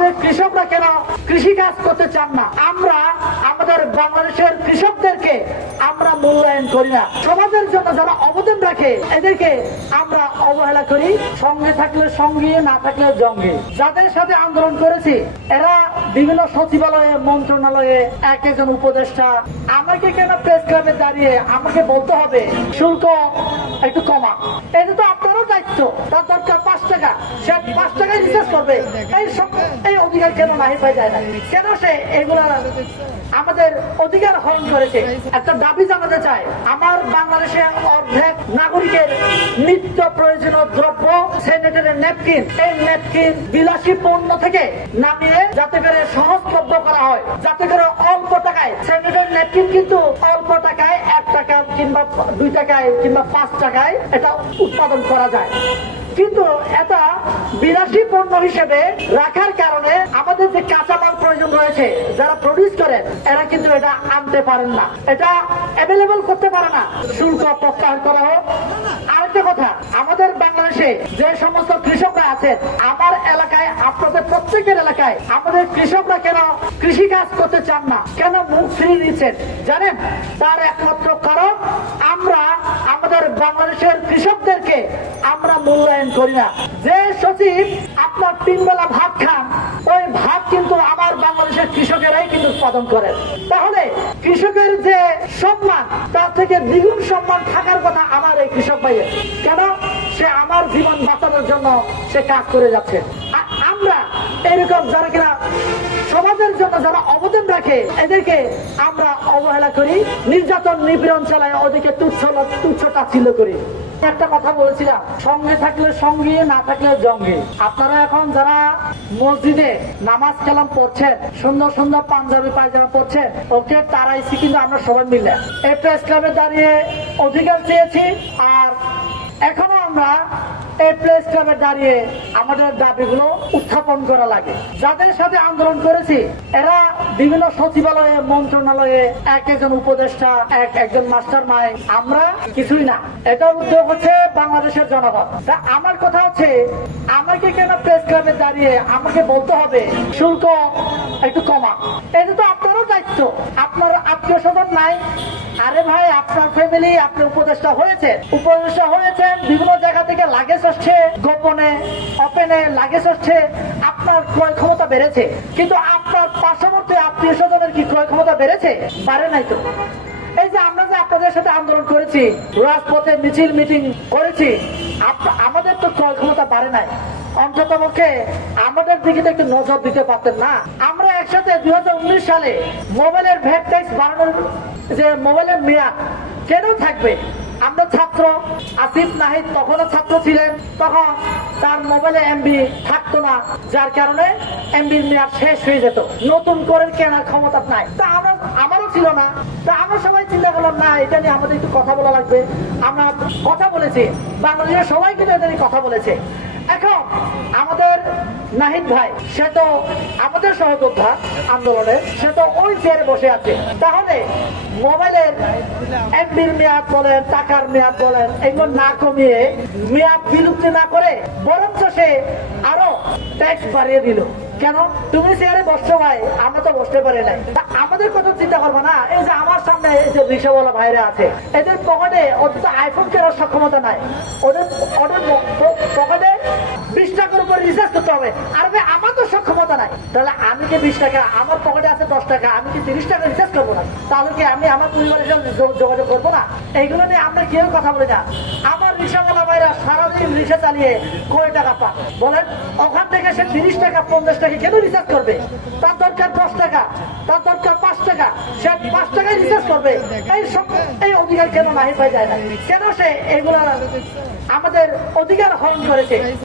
আমাদের কৃষকরা কেন কৃষি কাজ করতে চান না? আমরা আমাদের বাংলাদেশের কৃষকদেরকে আমরা মূল্যায়ন করি না। সমাজের জন্য যারা অবদান রাখে এদেরকে আমরা অবহেলা করি। সঙ্গে থাকলে সঙ্গী, না থাকলে জঙ্গি। যাদের সাথে আন্দোলন করেছি এরা বিভিন্ন সচিবালয়ে, মন্ত্রণালয়ে এক একজন উপদেষ্টা। আমাকে কেন প্রেস ক্লাবে দাঁড়িয়ে আমাকে বলতে হবে শুল্ক একটু কমা? এটা তো আপনারও দায়িত্ব। তার দরকার 5 টাকা, সে 5 টাকায় রিচার্জ করবে। এই অধিকার কেন নাহি পাই যায় না? কেন সে এগুলা আমাদের অধিকার হরণ করেছে? একটা দাবি জানাতে চাই, আমার বাংলাদেশের অর্ধেক নাগরিকের নিত্য প্রয়োজনীয় দ্রব্য স্যানিটারি ন্যাপকিন, এই ন্যাপকিন বিলাসী পণ্য থেকে নামিয়ে যাতে করে সহজলভ্য করা হয়, যাতে করে অল্প টাকায় স্যানিটারি ন্যাপকিন কিন্তু অল্প টাকায় 1 টাকা কিংবা 2 টাকায় কিংবা 5 টাকায় এটা উৎপাদন করা যায়। কিন্তু এটা বিলাসী পণ্য হিসেবে রাখার কারণে আমাদের যে কাঁচামাল প্রয়োজন রয়েছে যারা প্রডিউস করেন এরা কিন্তু এটা আনতে পারেন না, এটা অ্যাভেলেবল করতে পারে না। শুল্ক প্রত্যাহার করা হোক। আরেকটা কথা, আমাদের বাংলাদেশে যে সমস্ত কৃষকরা আছেন, আমার এলাকায়, আপনাদের প্রত্যেকের এলাকায় আমাদের কৃষকরা কেন কৃষি কাজ করতে চান না, কেন মুখ ফিরিয়ে দিচ্ছেন জানেন? তার একমাত্র কারণ আমরা আমাদের বাংলাদেশের কৃষকদেরকে আমরা মূল্যায়ন করি না। যে সচিব আপনার 3 বেলা ভাত খান, ওই ভাত কিন্তু আমার বাংলাদেশের কৃষকেরাই কিন্তু উৎপাদন করেন। তাহলে কৃষকের যে সম্মান তার থেকে দ্বিগুণ সম্মান থাকার কথা আমার এই কৃষক ভাইয়ের। কেন? সে আমার জীবন বাঁচানোর জন্য সে কাজ করে যাচ্ছে। আমরা এরকম যারা কিনা সমাজের জন্য যারা অবদান রাখে এদেরকে আমরা অবহেলা করি, নির্যাতন নিপীড়ন চালায়, ওদেরকে তুচ্ছ তাচ্ছিল্য করি। একটা কথা বলেছিলাম, সঙ্গে থাকলে সঙ্গী, না থাকলে জঙ্গি। আপনারা এখন যারা মসজিদে নামাজ কালাম পড়ছেন, সুন্দর সুন্দর পাঞ্জাবি পায়জামা পড়ছেন, ওকে তারাইছি কিন্তু আমরা সবাই মিলে এই প্রেস ক্লাবে দাঁড়িয়ে অধিকার চেয়েছি। আর এখনো আমরা এই প্রেস ক্লাবে দাঁড়িয়ে আমাদের দাবিগুলো উত্থাপন করা লাগে। যাদের সাথে আন্দোলন করেছি এরা বিভিন্ন সচিবালয়ে, মন্ত্রণালয়ে এক একজন উপদেষ্টা, একজন মাস্টার মাইন্ড। আমরা কিছুই না। এটার উদ্যোগ হচ্ছে বাংলাদেশের জনগণ। তা আমার কথা হচ্ছে, আমাকে কেন প্রেস ক্লাবে দাঁড়িয়ে আমাকে বলতে হবে শুল্ক একটু কমা? এটা তো আপনারও দায়িত্ব। আপনার আত্মীয় স্বজন নাই? আরে ভাই, আপনার ফ্যামিলি, আপনি উপদেষ্টা হয়েছেন, বিভিন্ন জায়গা থেকে লাগেজ আসছে, গোপনে ওপেনে লাগেজ আসছে, আপনার ক্রয় ক্ষমতা বেড়েছে। কিন্তু আপনার পার্শ্ববর্তী আত্মীয় স্বজনের কি ক্রয় ক্ষমতা বেড়েছে? বাড়ে নাই তো। এই যে আমরা যে আপনাদের সাথে আন্দোলন করেছি, রাজপথে মিছিল মিটিং করেছি, আমাদের তো ক্রয় ক্ষমতা বাড়ে নাই। অন্তত পক্ষে আমাদের দিকে তো একটু নজর দিতে পারতেন না? আমরা একসাথে 2019 সালে মোবাইলের ভ্যাট ট্যাক্স বাড়ানোর যে মোবাইলের মেয়াদ কেন থাকবে? আমরা ছাত্র, আসিফ নাহিদ তখনও ছাত্র ছিলেন, তখন তার মোবাইলে এমবি থাকতো না, যার কারণে এমবির মেয়াদ শেষ হয়ে যেত, নতুন করে কেনার ক্ষমতা নাই। তা আমারও ছিল না। তা আমরা সবাই চিন্তা করলাম, না, এটা নিয়ে আমাদের একটু কথা বলা লাগবে। আমরা কথা বলেছি, বাংলাদেশের সবাই কিন্তু এটা নিয়ে কথা বলেছে। এখন আমাদের নাহিদ ভাই, সে তো আমাদের সহযোদ্ধা আন্দোলনে, সে তো ওই চেয়ারে বসে আছে। তাহলে মোবাইলের এমবির মেয়াদ বলেন, টাকার মেয়াদ বলেন, এগুলো না কমিয়ে, মেয়াদ বিলুপ্তি না করে বরঞ্চ সে আরো ট্যাক্স বাড়িয়ে দিল। কেন? তুমি চেয়ারে বসছো ভাই, আমরা তো বসতে পারি নাই। আমাদের কথা চিন্তা করবো না? এই যে আমার সামনে এই যে রিক্সাওয়ালা ভাইরা আছে, এদের পকেটে ওদের তো আইফোন কেনার সক্ষমতা নাই। ওদের পকেটে 20 টাকার উপর রিচার্জ করতে হবে। আর ভাই, আমার তো সক্ষমতা নাই। তাহলে আমি কি 20 টাকা, আমার পকেটে আছে 10 টাকা, আমি কি 30 টাকা রিচার্জ করবো না? তাহলে কি আমি আমার পরিবারের সাথে যোগাযোগ করবো না? এইগুলো নিয়ে আমরা কেউ কথা বলি না। আমার রিক্সাওয়ালা ভাইরা সারাদিন রিক্সা চালিয়ে কয় টাকা পান বলেন? ওখান থেকে সে 30 টাকা 50 টাকা কেন রিচার্জ করবে? তার দরকার 10 টাকা, তার দরকার 5 টাকা, সে 5 টাকায় রিচার্জ করবে। এই অধিকার কেন নাহি পাই যায় না? কেন সে এগুলা আমাদের অধিকার হরণ করেছে?